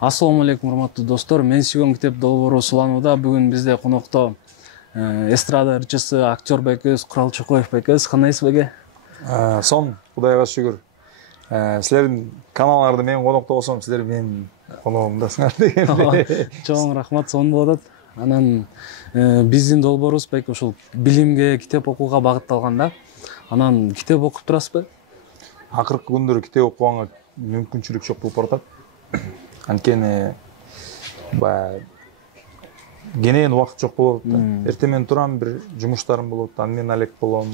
Ассаламу алейкум, урматтуу достор. Мен сүйгөн китеп долбоору уланууда. Бүгүн бизде конокто эстрада ырчысы, актер байкыбыз Курал Чокоев байкыбыз. Кандайсыз байке? Сон, Кудайга шүгүр. Силердин каналыңарда мен конокто болсом, силер менин коногумдасыңар дегенде. Чоң рахмат, сонун болот. Анан биздин долбоорубуз байке ушул билимге, китеп окууга багытталган да. Анан китеп окуп турасызбы? Акыркы күндөрү китеп окуганга мүмкүнчүлүк жок болуп баратат. Анткени кенен убакыт жок болот да. Эртең менен турам, бир жумуштарым болот, анан мен алек болом.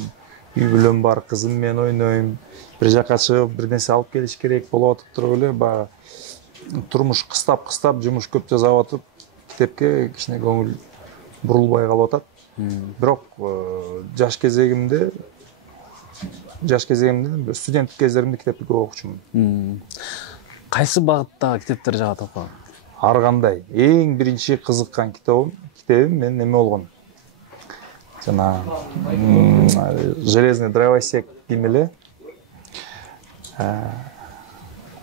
Үй бүлөм бар, кызым менен ойнойм. Бир жака чыгып, бир нерсе алып келиш керек болуп атып туруп эле, турмуш кыстап, жумуш көп жасап атып, китепке кичине көңүл бурулбай калып атат. Бирок жаш кезегимде, студенттик кездеримде китепти көп окучумун. Кайсы багытта китептер жагат окуган? Ар кандай. Эң биринчи кызыккан китебим мен эме болгон. Жана Железный дровосек дейм эле.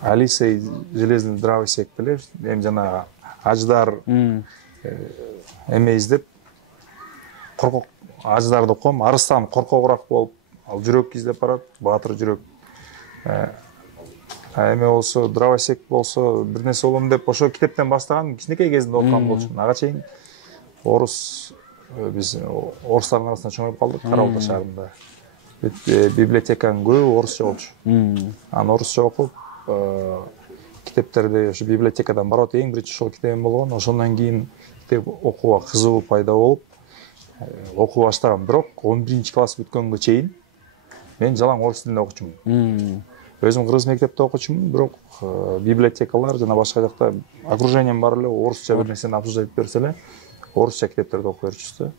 Алиса и Железный дровосек деле, эми жана аждар эме издеп, коркок аждарды окугам. Арыстан коркогураак болуп, ал жүрөк издеп барат, баатыр жүрөк. Эме болсо, дровосек болсо, бир нерсе болом деп, ошо китептен баштаган, кичинекей кезинде окуган болчумун. Ага чейин биз орустардын арасында чоңоюп калдык, Карабалта шаарында. Библиотеканын көбү орусча болчу. Анан орусча окуп, китептерди ошо библиотекадан барып, эң биринчи ошол китебим болгон. Ошондон кийин китеп окууга кызыгуу пайда болуп, окуй баштагам. Бирок 11-чи класс бүткөнгө чейин мен жалаң орус тилинде окучумун. Өзүм кыргыз мектепте окучумун, бирок библиотекалар жана башка жакта окружением бар эле, орусча бир нерсени обсуждать берсе эле, орусча китептерди окуп берчүбүз.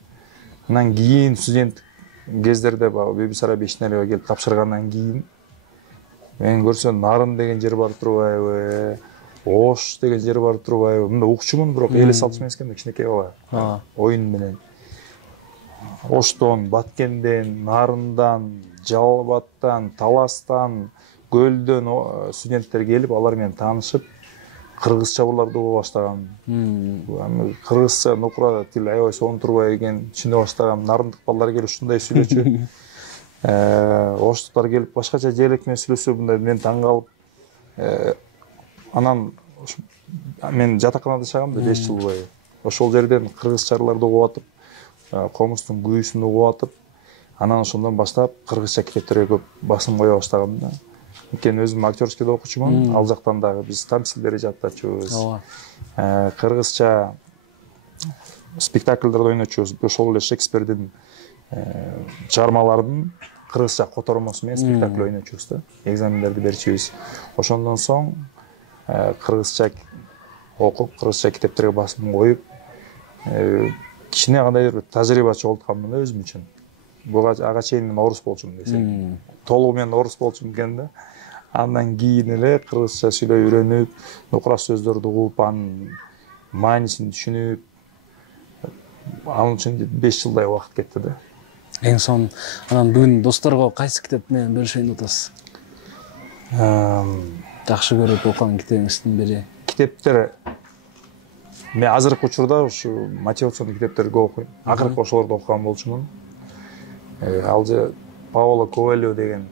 Анан кийин студент кездерде Бибисара Бешнерова келип тапшыргандан кийин мен көрсөм Нарын деген жер бар турбайбы, Ош деген жер бар турбайбы, мында укчумун, бирок эле салчу эмес экен да, кичинекей бала. Оюн менен Оштон, Баткенден, Нарындан, Жалалбаттан, Таластан, Көлдөн студенттер келип, алар менен таанышып, кыргызча бурларды уга баштагам. Кыргызча нукура тил аябай сонун турбай экен, түшүнө баштагам. Нарындык балдар келип ушундай сүйлөчү. Оштуктар келип башкача диалект менен сүйлөсө, мындай мен таң калып, анан мен жатаканада жашагам да 5 жыл бою. Ошол жерден кыргызчаларды угуп атып, комустун күйүүсүн угуп атып, анан ошондон баштап кыргызча китептерге көп басым кое баштагам да. Анткени өзүм актерскийде окучумун, ал жактан дагы биз тамсилдер жаттачубуз. Кыргызча спектакльдерди ойночубуз. Ошол эле Шекспирдин чыгармаларынын кыргызча котормосу менен спектакль ойночубуз да. Экзамендерди берчүбүз. Ошондон соң кыргызча окуп, кыргызча китептерге басым коюп, кичине кандайдыр бир тажрыйба чогултканмын да өзүм үчүн. Ага чейин мен орус болчумун десем. Толугу менен орус болчумун экен да. Андан кийин эле кыргызча сүйлөй үйрөнүп, нукура сөздөрдү угуп, анын маанисин түшүнүп, анын үчүн 5 жылдай убакыт кетти да. Эң сонун. Анан бүгүн досторго кайсы китеп менен бөлүшөйүн деп атасыз? Жакшы көрүп окуган китебиңиздин бири. Китептер мен азыркы учурда ушу мотивационный китептерди көп окуйм. Акыркы ошолорду окуган болчумун. Ал же Паоло Коэльо деген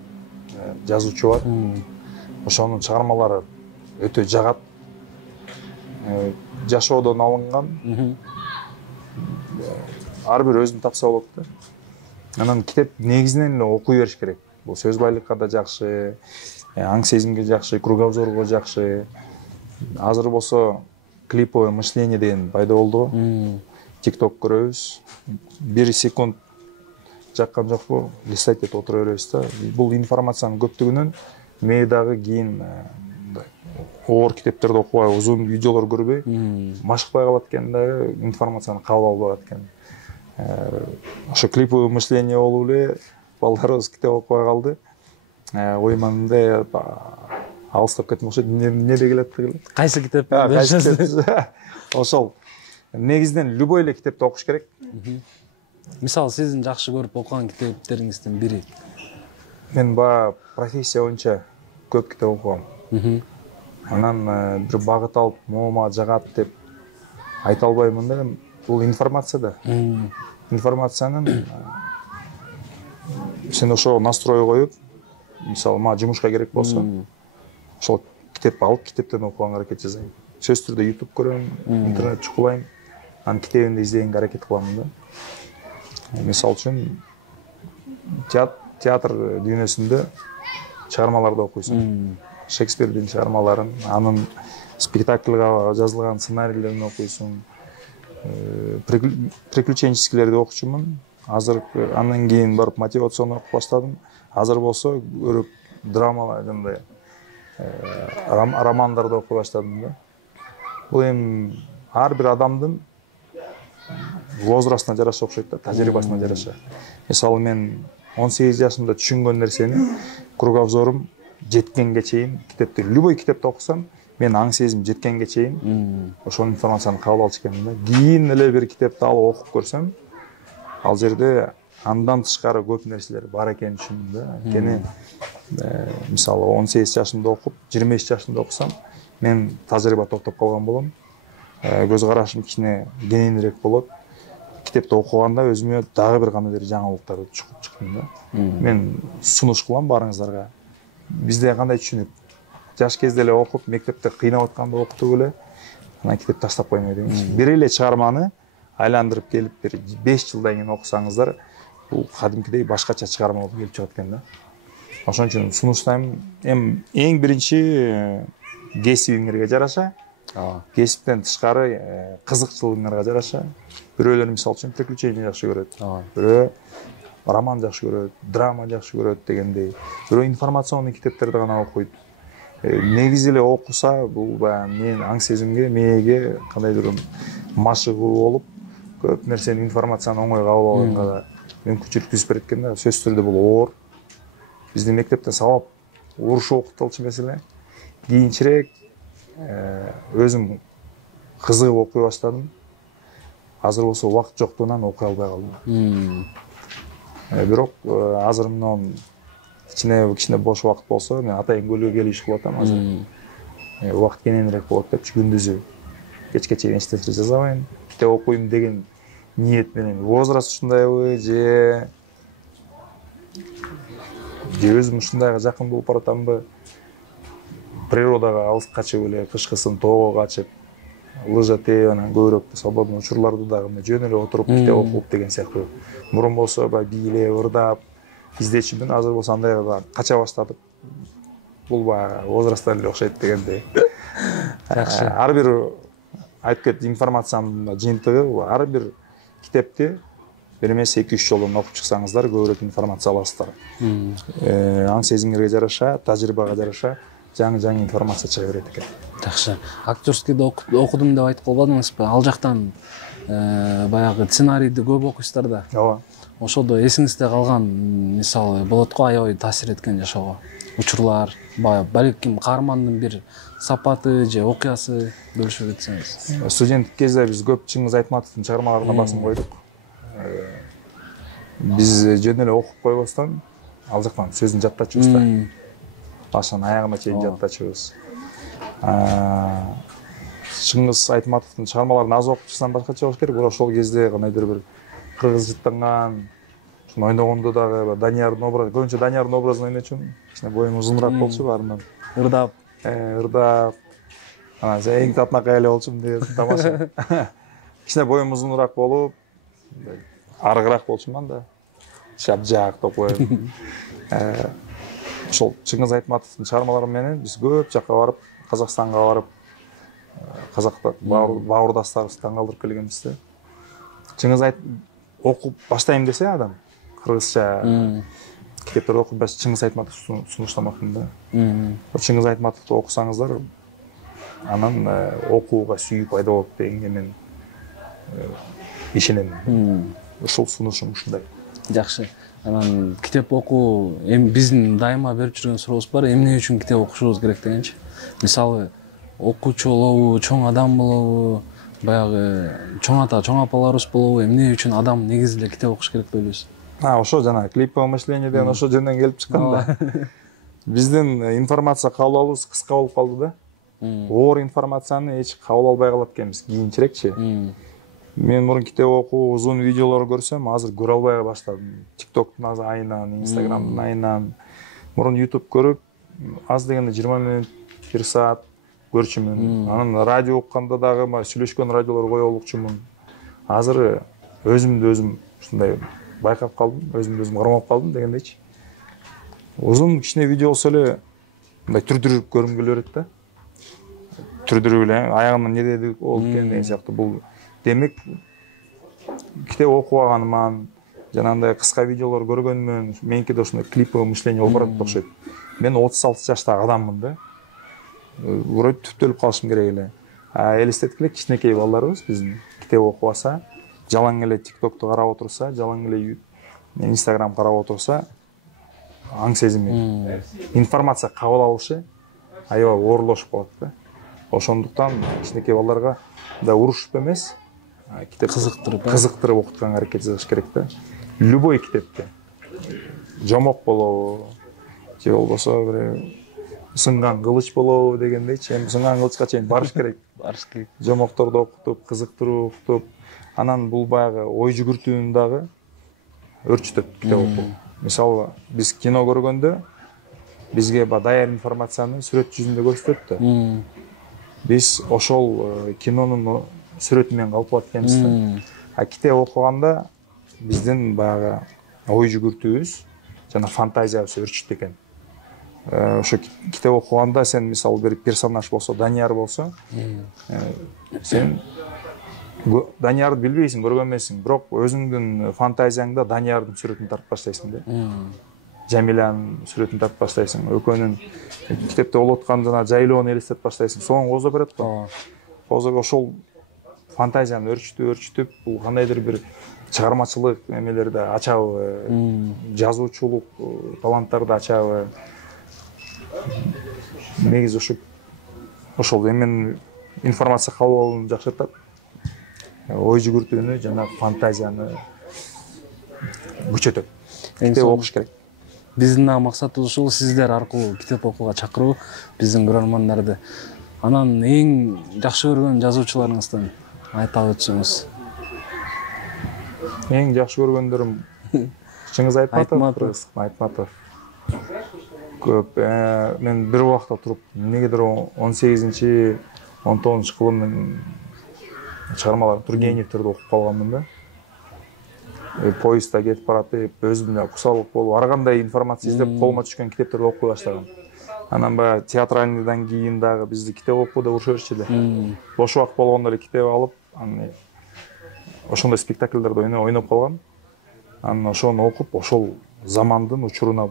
жазуучу бар. Ошонун чыгармалары өтө жагат. Жашоодон алынган. Ар бир өзүн тапса болот да. Анан китеп негизинен эле окуй бериш керек. Бул сөз байлыкка да жакшы, аң сезимге жакшы, кругозорго жакшы. Азыр болсо клиповое мышление деген пайда болду. TikTok көрөбүз. 1 секунд жаккан жокпу, листать этип отура беребиз да. Бул информациянын көптүгүнөн мээдагы кийин оор китептерди окубай, узун видеолор көрбөй, машыкпай калат экен да, информацияны кабыл албай калат экен. Ошо клиповое мышление болуп эле балдарыбыз китеп окубай калды. Ойманында алыстап кеттим окшойт. Эмне деген эле? Кайсы китеп? Ошол. Негизинен любой эле китепти окуш керек. Мисалы, сиздин жакшы көрүп окуган китептериңиздин бири? Мен профессия боюнча көп китеп окугам. анан бир багыт алып мома жагат деп айта албаймын да. Бул информация да. Информациянын сен ошого настрой коюп, мисалы мага жумушка керек болсо, ошол китеп алып, китептен окуганга аракет жасайм. Сөзсүз түрдө YouTube көрөм, интернет чукулайм, анын китебинде издегенге аракет кылам да. Мисалы үчүн театр дүйнөсүндө чыгармаларды окуйсуң. Шекспирдин чыгармаларын, анын спектакльга жазылган сценарийлерин окуйсуң. Приключенческийлерди окучумун. Азыр андан кийин барып мотивационный окуп баштадым. Азыр болсо көрүп драма жандай романдарды окуй баштадым да. Бул эми ар бир адамдын возрастына жараша окшойт да, тажрыйбасына жараша. Мисалы мен 18 жашымда түшүнгөн нерсени кругозорум жеткенге чейин китепти, любой китепти окусам, мен аң сезим жеткенге чейин ошол информацияны кабыл алчу экенмин да. Кийин эле бир китепти алып окуп көрсөм, ал жерде андан тышкары көп нерселер бар экенин түшүндүм да. Анткени мисалы 18 жашымда окуп, 25 жашымда окусам, мен тажрыйба топтоп калган болом. Көз карашым кичине кеңирээк болот. Китепти окуганда өзүмө дагы бир кандайдыр жаңылыктарды чукуп чыктым да. Мен сунуш кылам барыңыздарга. Бизде кандай түшүнүк? Жаш кезде эле окуп, мектепте кыйнап атканда окутуп эле, анан китеп таштап коймой дегенчи. Бир эле чыгарманы айландырып келип, бир 5 жылдан кийин окусаңыздар, бул кадимкидей башкача чыгарма болуп келип чыгат экен да. Ошон үчүн сунуштайм. Эң биринчи кесибиңерге жараша, кесиптен тышкары кызыкчылыгыңарга жараша. Бирөөлөр мисалы үчүн приключение жакшы көрөт. Бирөө роман жакшы көрөт, драма жакшы көрөт дегендей. Бирөө информационный китептерди гана окуйт. Негизи эле окуса, бул баягы менин аң сезимге, мээге кандайдыр машыгуу болуп, көп нерсени информацияны оңой кабыл алганга да мүмкүнчүлүк түзүп берет экен да. Сөзсүз түрдө бул оор. Биздин мектепте сабап урушуп окутулчу эмес эле. Кийинчерээк өзүм кызыгып окуй баштадым. Азыр болсо убакыт жоктугунан окуй албай калдым. Бирок азыр мына кичине бош убакыт болсо, мен атайын көлгө келип иш кылып атам азыр. Убакыт кененирээк болот депчи, күндүзү кечке чейин эч нерсе жасабайм. Китеп окуйм деген ниет менен возраст ушундайбы же өзүм ушундайга жакын болуп баратамбы? Природага алыс качып эле, кышкысын тоого качып, лыжа тээп, анан көбүрөөк свободный учурларда дагы жөн эле отуруп китеп окуп деген сыяктуу. Мурун болсо бийлеп, ырдап издечүмүн, азыр болсо андайга кача баштадым. Бул баягы возрасттан эле окшойт дегендей. Жакшы. Ар бир айтып кетти информациянын жыйынтыгы, ар бир китепти бир эмес 2-3 жолдон окуп чыксаңыздар, көбүрөөк информация аласыздар. Аң сезимиңерге жараша, тажрыйбага жараша жаңы информация чыга берет экен. Жакшы. Актерскийди окудум деп айтып калбадыңызбы? Ал жактан баягы сценарийди көп окуйсуздар да. Ооба. Ошодо эсиңизде калган, мисалы, болот го аябай таасир эткен жашоого. Учурлар, балким каармандын бир сапаты же окуясы бөлүшүп кетсеңиз. Студенттик кезде биз көп Чыңгыз Айтматовдун чыгармаларына басым койдук. Биз жөн эле окуп койбостон, ал жактан сөзүн жаттачубуз да. Башынан аягына чейин жаттачубуз. Чыңгыз Айтматовдун чыгармаларын аз окуп чыксам башкача болуш керек, бирок ошол кезде кандайдыр бир кыргыз жыттанган, ошону ойногондо дагы Даниярдын образы, көбүнчө Даниярдын образын ойночумун. Кичине боюм узунураак болчу баарынан. Ырдап, анан эң татынакай эле болчумун деп тамаша. Кичине боюм узунураак болуп, арыгыраак болчумун да. Шабжак деп коем. Ошол Чыңгыз Айтматовдун чыгармалары менен биз көп жакка барып, Казакстанга барып, казакта бауырдастарыбызды таң калтырып келгенбиз да. Чыңгыз окуп баштайм десе адам, кыргызча китептерди окуп Чыңгыз Айтматов сунуштамакмын да. Чыңгыз Айтматовду окусаңыздар, анан окууга сүйүү пайда болот дегенге мен ишенем. Ушул сунушум ушундай. Жакшы. Анан китеп окуу эми биздин дайыма берип жүргөн сурообуз бар, эмне үчүн китеп окушубуз керек дегенчи. Мисалы, окуучу болобу, чоң адам болобу, баягы чоң ата, чоң апаларыбыз болобу, эмне үчүн адам негизи эле китеп окуш керек деп ойлойсуз? Ошо жана клиповое мышление деген ошо жерден келип чыккан да. Биздин информация кабыл алуубуз кыска болуп калды да. оор информацияны эч кабыл албай калат экенбиз кийинчерээкчи. Мен мурун китеп окуу, узун видеолор көрсөм, азыр көрө албай баштадым. TikToктун айынан, Instagramдын айынан. Мурун YouTube көрүп, аз дегенде 20 мүнөт, 1 саат көрчүмүн. Анан радио укканда дагы сүйлөшкөн радиолор кое болчумун. Азыр өзүмдү өзүм ушундай байкап калдым, өзүмдү өзүм кармап калдым дегендейчи. Узун кичине видео болсо эле мындай түрдүрүп көрүнгүлө берет да. Түрдүрүп эле аягынан эмне деди болуп экен деген сыяктуу. Бул демек китеп окубаганыман, жанагындай кыска видеолор көргөнмөн, меники да ушундай клиповый мышление болуп барат окшойт. Мен 36 жаштагы адаммын да. Вроде түптөлүп калышым керек эле. Элестеткиле кичинекей балдарыбыз биздин китеп окубаса, жалаң эле TikTok'ту карап отурса, жалаң эле Instagram карап отурса, аң сезими, информация кабыл алышы аябай оорлошуп калат да. Ошондуктан кичинекей балдарга да урушуп эмес, китеп кызыктырып окутканга аракет жасаш керек да. Любой китепте. Жомок болобу, же болбосо бир сынган кылыч болобу дегендейчи, эми сынган кылычка чейин барыш керек. Жомокторду окутуп, кызыктырып окутуп, анан бул баягы ой жүгүртүүнү дагы өрчүтөт китеп окуу. Мисалы, биз кино көргөндө бизге даяр информацияны сүрөт жүзүндө көрсөтөт да. Биз ошол кинонун сүрөтү менен калып калат экенбиз да. А китеп окуганда биздин баягы ой жүгүртүүбүз жана фантазиябыз өрчүт экен. Ошо китеп окуганда сен мисалы бир персонаж болсо, Данияр болсо, сен Даниярды билбейсиң, көргөн эмессиң, бирок өзүңдүн фантазияңда Даниярдын сүрөтүн тартып баштайсың да. Жамилянын сүрөтүн тартып баштайсың, экөөнүн китепте болуп аткан жана жайлоону элестетип баштайсың. Соң козо берет го. Ошол фантазияны өрчүтүп, бул кандайдыр бир чыгармачылык эмелерди ачабы, жазуучулук таланттарды ачабы. Негизи ошол эмен информация кабыл алууну жакшыртат. Ой жүгүртүүнү жана фантазияны күчөтөт. Китеп окуш керек. Биздин максатыбыз ушул, сиздер аркылуу китеп окууга чакыруу биздин көрөрмандарды. Анан эң жакшы көргөн жазуучуларыңыздан айтып өтсөңүз. Эң жакшы көргөндөрүм Чыңгыз Айтматов. Көп. Мен бир убакта туруп, эмнегедир 18-19 кылымдын чыгармаларын Тургеневтерди окуп калганмын да. Поездда кетип баратып, өзүмө кусалык болуп, ар кандай информация издеп колума түшкөн китептерди окуй баштагам. Анан баягы театральныйдан кийин дагы бизди китеп окууда урушуп берчү эле. Бош убакыт болгондо эле китеп алып, анан ошондой спектакльдерде ойноп калгам. Анан ошону окуп, ошол замандын учуруна,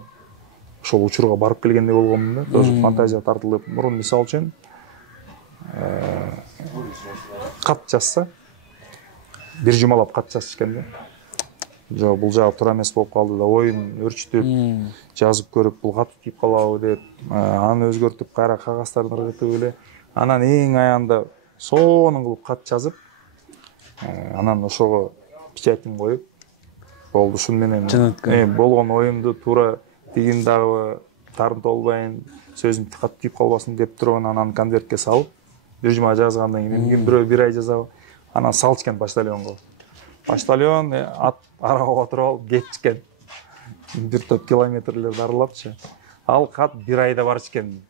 ошол учурга барып келгендей болгонмун да. Тоже фантазия тартылып, мурун мисалы үчүн кат жазса, бир жумалап кат жазчу экен да. Жок, бул жагы туура эмес болуп калды да, оюн өрчүтүп, жазып көрүп, бул кат тийип калабы деп, аны өзгөртүп, кайра кагаздарды ыргытып эле, анан эң аянда сонун кылып кат жазып, анан ошого печатин коюп, болду ушун менен болгон оюмду туура тигин дагы тарынтып албайын, сөзүм кат тийип калбасын деп туруп, анан конвертке салып, бир жума жазгандан кийин бирөө бир ай жазабы, анан салчу экен почтальонго. Почтальон ат арабага отуруп алып кетчү экен. Бир топ километрлерди аралапчы. Ал кат бир айда барчу экен.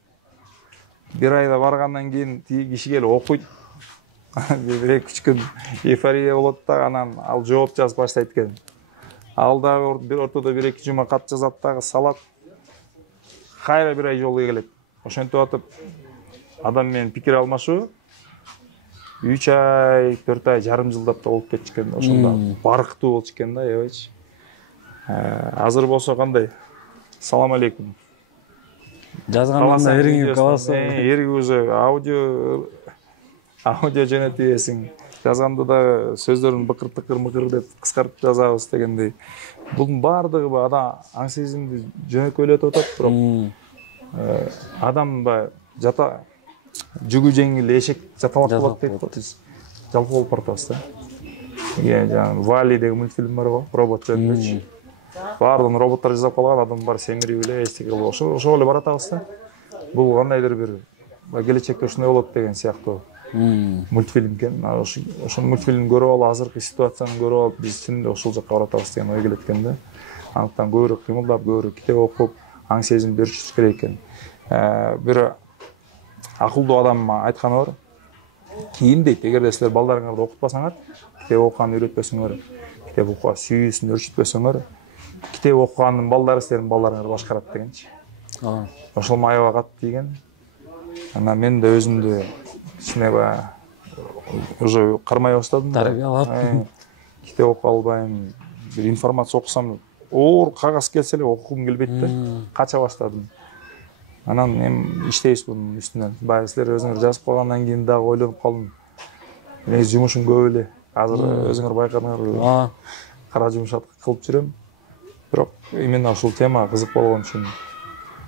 Бир айда баргандан кийин тиги киши келип окуйт. Бир 2-3 күн эйфория болот да, анан ал жооп жазып баштайт экен. Ал дагы бир ортодо 1-2 жума кат жазат дагы салат. Кайра бир ай жолу келет. Ошентип атып адам менен пикир алмашуу 3 ай, 4 ай, жарым жылдап да болуп кетчү экен. Ошондо барктуу болчу экен да, аябайчы. Азыр болсо кандай? Салам алейкум. Жазгандан эриңип каласың. Эриги уже аудио жөнөтүп ийесиң. Жазганда да сөздөрүн быкыр-тыкыр деп кыскартып жазабыз дегендей. Бунун баардыгы адам аң сезимди жөнөкөйлөтүп атат, бирок адам жата жүгү жеңил эшек жаталап калат дейт го. Жалпы болуп баратабыз да. Жаңы Валли деген мультфильм бар го, робот жөнүндө. Баардыгын роботтор жасап калган, адам бар семирип эле эчтеке кылып ошол эле баратабыз да. Бул кандайдыр бир келечекте ушундай болот деген сыяктуу мультфильм экен. Ошол мультфильмди көрүп алып, азыркы ситуацияны көрүп алып, биз чын эле ошол жака баратабыз деген ой келет экен да. Андыктан көбүрөөк кыймылдап, көбүрөөк китеп окуп, аң сезим беришибиз керек экен. Бир акылдуу адам айтканы бар. Кийин дейт, эгерде силер балдарыңарды окутпасаңар, китеп окуганды үйрөтпөсөңөр, китеп окууга сүйүүсүн өрчүтпөсөңөр, китеп окугандын балдары силердин балдарыңарды башкарат дегенчи. Ошол маягга катты тийген. Анан мен да өзүмдү кичине баягы уже кармай баштадым. Тарбиялап. Китеп окуп албайм, бир информация окусам, оор кагаз келсе эле окугум келбейт да. Кача баштадым. Анан эми иштейбиз бунун үстүнөн. Баягы силер өзүңөр жазып койгондон кийин дагы ойлонуп калдым. Негизи жумушум көп эле. Азыр өзүңөр байкадыңар. Кара жумуш кылып жүрөм. Бирок именно ушул тема кызык болгон үчүн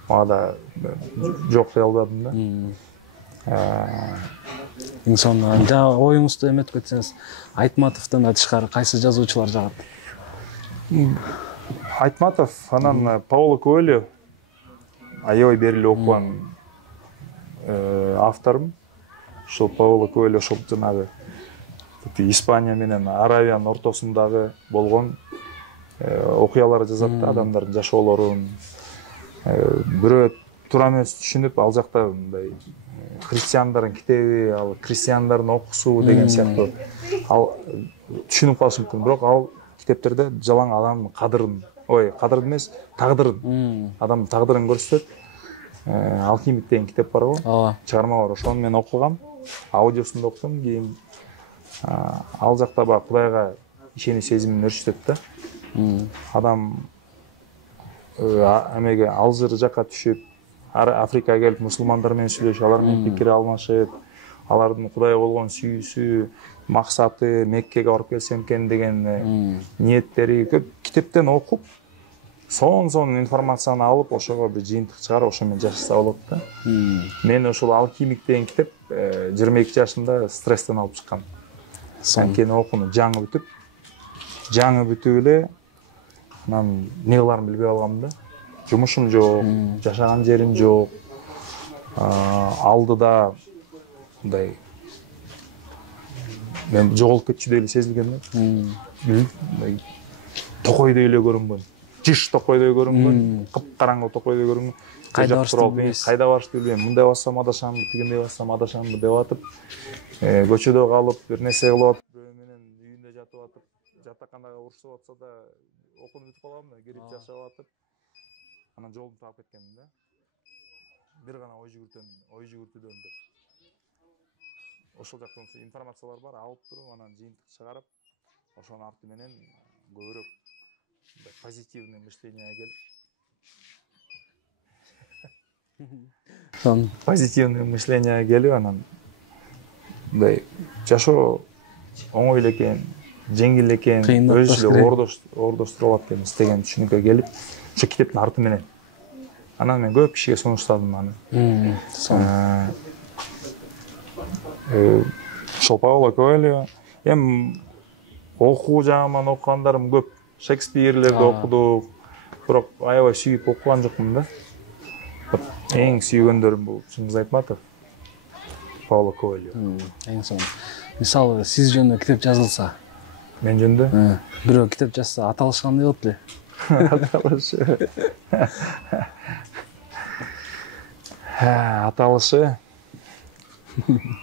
мага да жок дей албадым да. Инсон жана оюңузду эметип кетсеңиз, Айтматовдон тышкары кайсы жазуучулар жагат? Айтматов, анан Паоло Коэльо, аябай берилип окуган авторум. Ошол Паоло Коэльо ошол жанагы Испания менен Аравиянын ортосундагы болгон окуялар жазат да, адамдардын жашоолорун. Бирөө туура эмес түшүнүп, ал жакта мындай христиандардын китеби, ал христиандардын окуусу деген сыяктуу ал түшүнүп калышы мүмкүн. Бирок ал китептерде жалаң адамдын кадырын эмес, тагдырын, адамдын тагдырын көрсөтөт. Алхимик деген китеп бар го, чыгарма бар. Ошону мен окугам, аудиосун да окудум. Кийин ал жакта баягы Кудайга ишенич сезимин өрчүтөт да. Адам эмеге Алжир жака түшүп, Африкага келип мусулмандар менен сүйлөшүп, алар менен пикир алмашып, алардын Кудайга болгон сүйүүсү, максаты, Меккеге барып келсем экен деген ниеттери көп китептен окуп, сонун информацияны алып, ошого бир жыйынтык чыгарып, ошо менен жашаса болот да. Мен ошол Алхимик деген китеп 22 жашымда стресстен алып чыккан. Анткени окууну жаңы бүтүп эле, анан эмне кыларымды билбей калгам да. Жумушум жок, жашаган жерим жок. Алдыда мындай мен жоголуп кетчүдөй эле сезилген да. Токойдой эле көрүнгөн. Жыш токойдой көрүнгөн, кыпкараңгы токойдой көрүнгөн. Кайда барышты билбейм. Мындай бассам адашамбы, тигиндей бассам адашамбы деп атып, көчөдө калып, бир нерсе кылып атып, бирөө менен үйүндө жатып атып, жатакандага урушуп атса да окунуп бүтүп калгам да, кирип жашап атып, анан жолумду таап кеткенмин да. Бир гана ой жүгүртүүдөн деп. Ошол жактан информациялар бар, алып туруп, анан жыйынтык чыгарып, ошонун арты менен көбүрөөк позитивный мышление келип. Позитивный мышление келип, анан мындай жашоо оңой эле экен, жеңил экен, өзү эле ордоштуруп алат экен деген түшүнүккө келип, ошо китептин арты менен. Анан мен көп кишиге сунуштадым аны. Ошол Паоло Коэльо, эми окуу жагынан окугандарым көп. Шекспирлерди окудук, бирок аябай сүйүп окуган жокмун да. Эң сүйгөндөрүм бул Чыңгыз Айтматов, Паоло Коэльо. Эң сонун. Мисалы, сиз жөнүндө китеп жазылса, мен жөнүндө бирөө китеп жазса, аталыш кандай болот эле? Аталышы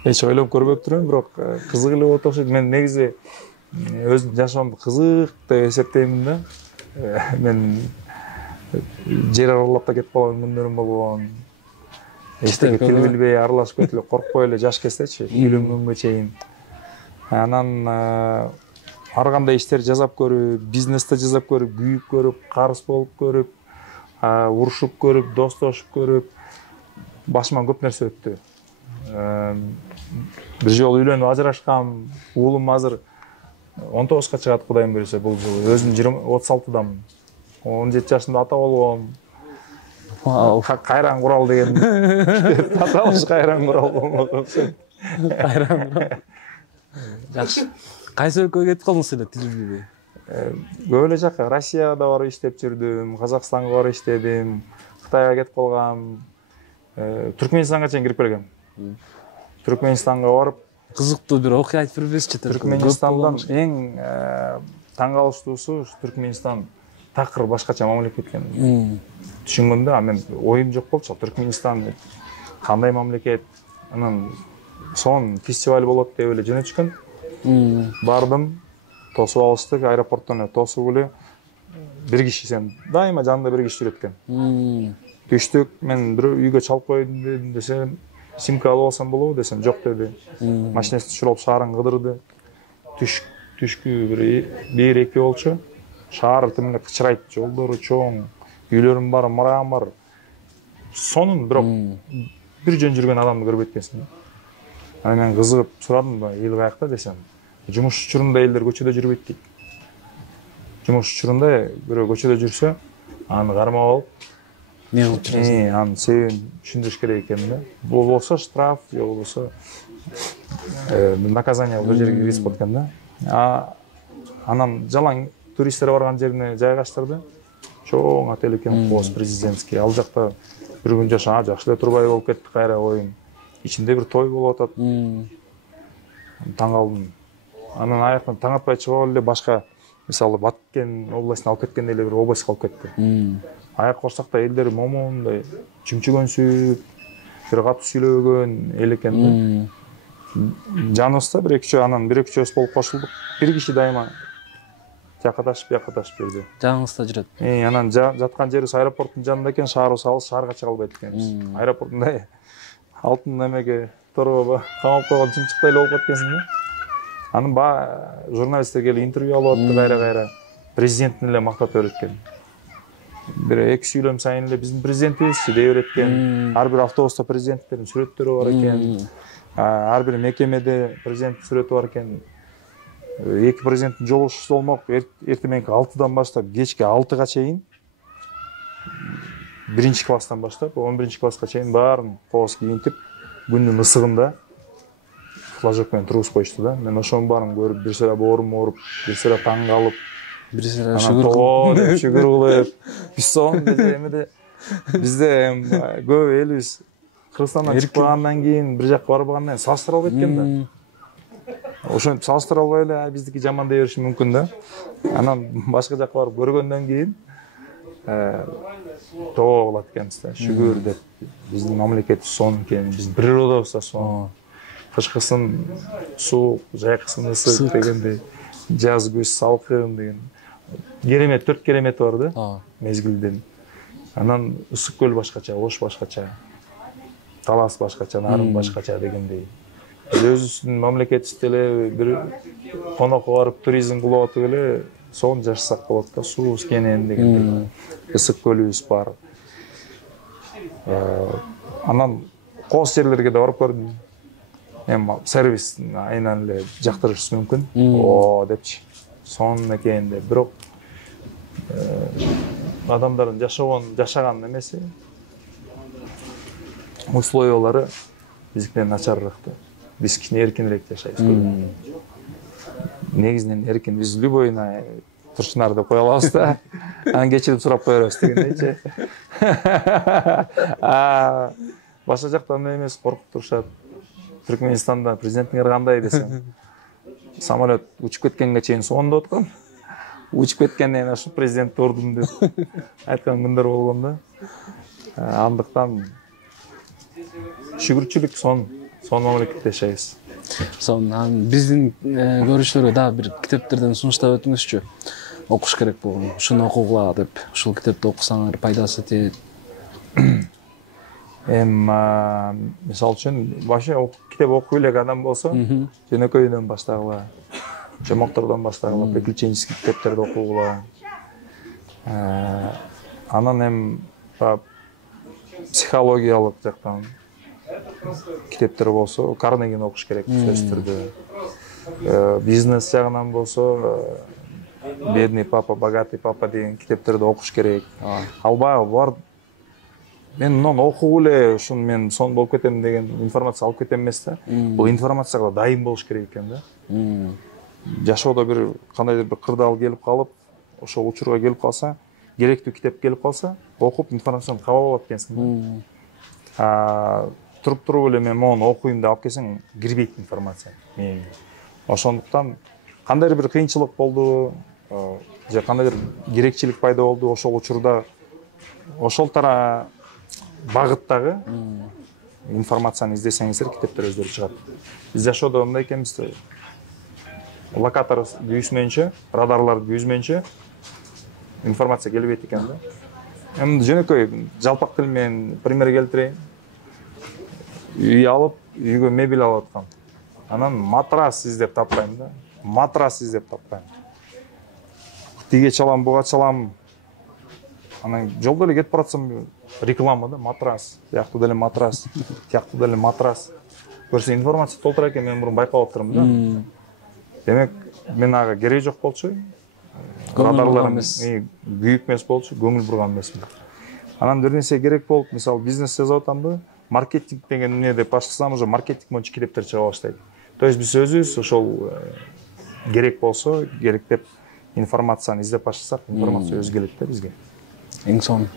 эч ойлоп көрбөптүрмүн, бирок кызык эле болот окшойт. Мен негизи өзүм жашоомду кызык деп эсептеймин да. Мен жер аралап да кетип калган күндөрүм болгон. Эчтеке тил билбей, аралашып кетип эле, коркпой эле жаш кездечи, үйлөнгөнгө чейин. Анан ар кандай иштер жасап көрүп, бизнесте жасап көрүп, күйүп көрүп, карыз болуп көрүп, урушуп көрүп, достошуп көрүп, башыман көп нерсе өттү. Бир жолу үйлөнүп ажырашкам, уулум азыр 19 чыгат, Кудайым берсе, бул жылы. Өзүм 36-дамын. 17 жашымда ата болгом. Кайран курал деген. Аталыш кайран курал болмок. Кайран курал. Жакшы. Кайсы өлкөгө кетип калдыңыз эле, тил билбей? Көп эле жака, Россияда барып иштеп жүрдүм, Казакстанга барып иштедим, Кытайга кетип калгам, Түркменистанга чейин кирип келгем. Түркменистанга барып, кызыктуу бир окуя айтып бербесичи? Түркменистандан эң таң калыштуусу Түркменистан такыр башкача мамлекет экен. Түшүнгөндө мен оюм жок болчу. Түркменистан кандай мамлекет, анан сон фестиваль болот деп эле жөнөтүшкөн. Бардым, тосуп алыштык, аэропорттон тосуп эле бир киши, сен дайыма жанында бир киши жүрөт экен. Түштүк, мен бирөө үйгө чалып койдум дедим, десем, симка алып алсам болобу десем, жок деди. Машинесин түшүрүп алып шаарын кыдырды. Түшкү бир 2 болчу. Шаар тимиле кычырайт, жолдору чоң, үйлөрүн бар, мрамор. Сонун бирок бир жөн жүргөн адамды көрбөйт экенсиң. Анан мен кызыгып сурадым, эл каякта десем, жумуш учурунда элдер көчөдө жүрбөйт дейт. Жумуш учурунда бирөө көчөдө жүрсө, аны кармап алып, эмне кылып жүрөсүң? анын себебин түшүндүрүш керек экен да. Бул болсо штраф, же болбосо наказание бир жерге киргизип коет экен да. Анан жалаң туристтер барган жерине жайгаштырды. Чоң отель экен, пост президентский. Ал жакта бир күн жашаа, жакшы эле турбай болуп кетти кайра оюн. Ичинде бир той болуп атат. Таң калдым. Анан аяктан таң атпай чыгып эле башка, мисалы Баткен областына алып кеткенде эле бир областка алып кетти. Аяк корсакта элдер момундай чүмчүгөнсүп, бир катуу сүйлөгөн эл экен да. Жаныбызда бир экичөө, анан бир экичөөбүз болуп кошулдук. Бир киши дайыма жакаташып жүрдү. Жаңыңызда жүрөт. Анан жаткан жерибиз аэропорттун жанында экен, шаарыбыз алыс, шаарга чыга албайт экенбиз. Аэропортунда алтын немеге торго камап койгон чымчыктай эле болуп кеткенсиң да. Анын журналисттер келип интервью алып атты кайра-кайра. Президенттин эле мактап берет экен. Бир 2 сүйлөм сайын эле биздин президентибизчи дей берет экен. Ар бир автобуста президенттердин сүрөттөрү бар экен. Ар бир мекемеде президенттин сүрөтү бар экен. 2 президенттин жолугушуусу болмок. Эртеменки 6-дан баштап кечки 6-га чейин, 1 класстан баштап 11 класска чейин баарын кооз кийинтип, күндүн ысыгында флажок менен тургузуп коюшту да. Мен ошонун баарын көрүп, бир сыра боорум ооруп, бир сыра таң калып, бир сыра шүгүр кылып, биз соңунда эмеде бизде көп элибиз Кыргызстандан чыкпагандан кийин, бир жакка барбагандан кийин салыштыра албайт экен да. Ошентип салыштыра албай эле биздики жаман дей бериши мүмкүн да. Анан башка жакка барып көргөндөн кийин тоо кылат экенбиз да. Шүгүр деп, биздин мамлекетибиз сонун экен, биздин природабыз да сонун. Кышкысын суук, жайкысын ысык дегендей, жаз көз салкын деген. Керемет, 4 керемети бар да мезгилден. Анан Ысык көл башкача, Ош башкача, Талас башкача, Нарын башкача дегендей. Өзүбүздүн мамлекетибизде эле бир конокко барып туризм кылып атып эле сонун жашасак болот да, суубуз кенен дегендей. Ысык көлүбүз бар. Анан кооз жерлерге да барып көрдүм. Сервис айынан эле жактырышыбыз мүмкүн. О депчи. Сонун экен деп. Бирок адамдардын жашаган эмеси, условиялары биздикинен начарыраак да. Биз кичине эркинирээк жашайбыз. Негизинен эркин, биз любойна турчунар деп кое алабыз да. Анан кечирип сурап кое беребиз дегендейчи. Башка жакта андай эмес, коркуп турушат. Түркменистанда президенттиңер кандай десем, самолет учуп кеткенге чейин сонун деп аткан. Учуп кеткенден кийин ошо президентти урдум деп айткан күндөр болгон да. Андыктан шүгүрчүлүк сонун мамлекетте жашайбыз. Сонун. Биздин көрүүчүлөргө дагы бир китептерден сунуштап өтүңүзчү. Окуш керек болгон, ушуну окугула деп, ушул китепти окусаңар пайдасы тиет. Мисалы үчүн, вообще китеп окуй элек адам болсо, жөнөкөйдөн баштагыла, жомоктордон баштагыла, приключенческий китептерди окугула. Анан психологиялык жактан китептер болсо, Карнегини окуш керек сөзсүз түрдө. Бизнес жагынан болсо, Бедный папа, богатый папа деген китептерди окуш керек. Албагы бар. Мен муну окуп эле ушун мен сонун болуп кетем деген информация алып кетем эмес да. Бул информацияга дайым болуш керек экен да. Жашоодо бир кандайдыр бир кырдаал келип калып, ошол учурга келип калса, керектүү китеп келип калса, окуп информацияны кабыл алат экенсиң да. туруп эле мен моуну окуйм деп алып келсең кирбейт информация мээңе. Ошондуктан кандайдыр бир кыйынчылык болду же кандайдыр керекчилик пайда болду, ошол учурда ошол багыттагы информацияны издесеңиздер китептер өздөрү чыгат. Биз жашоодо мындай экенбиз, локатор күйүүсүнөнчө, радарлар күйүүсүнөнчө информация келбейт экен да. Эми жөнөкөй жалпак тил менен пример келтирейин. Үй алып, үйгө мебель алып аткам. Анан матрас издеп таппайм да. Матрас издеп таппайм. Тиге чалам, буга чалам. Анан жолдо эле кетип баратсам реклама да, матрас. Тияктуу деле матрас, тияктуу деле матрас. Көрсө информация толтура экен, мен мурун байкап атырмын да. Демек, мен ага кереги жок болчу. Радарларым күйүк эмес болчу, көңүл бурган эмесмин. Анан бир нерсе керек болуп, мисалы бизнес жазып атамбы, маркетинг деген эмне деп баштасам, уже маркетинг боюнча китептер чыга баштайт. То есть биз өзүбүз ошол керек болсо, керек деп информацияны издеп баштасак, информация өзү келет да бизге. Эң сонун.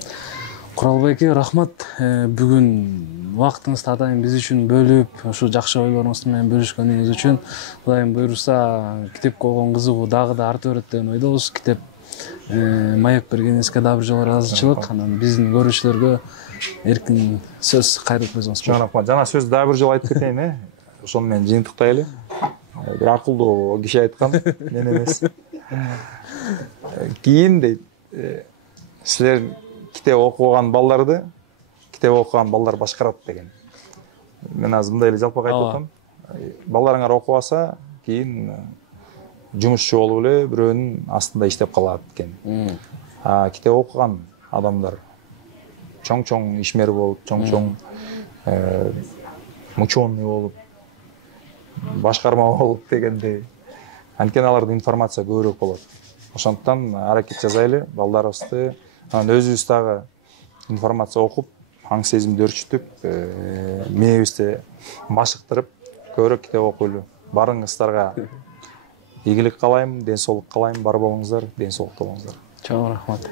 Куралбек эке, рахмат. Бүгүн убактыңызды атайын биз үчүн бөлүп, ушу жакшы ойлоруңузду менен бөлүшкөнүңүз үчүн, Кудайым буйруса, китепке болгон кызыгуу дагы да арта берет деген ойдобуз. Китеп маек бергенибизге дагы бир жолу ыраазычылык. Анан биздин көрүүчүлөргө эркин сөз кайрылып койсоңуз болот. Рахмат. Жана сөз дагы бир жолу айтып кетейин, ошону менен жыйынтыктайлы. Бир акылдуу киши айткан, мен эмес. Кийин дейт, силер китеп окуган балдар башкарат деген. Мен азыр мындай эле жалпак айтып атам. Балдарыңар окубаса, кийин жумушчу болуп эле бирөөнүн астында иштеп калат экен. Китеп окуган адамдар чоң-чоң ишмер болуп, чоң-чоң ученый болуп, башкарма болуп дегендей. Анткени аларда информация көбүрөөк болот. Ошондуктан аракет жасайлы, балдарыбызды, анан өзүбүз дагы информация окуп, аң сезимди өрчүтүп, мээбизди машыктырып, көбүрөөк китеп окуйлу. Барыңыздарга ийгилик каалайм, ден соолук каалайм, бар болуңуздар, ден соолукта болуңуздар. Чоң рахмат.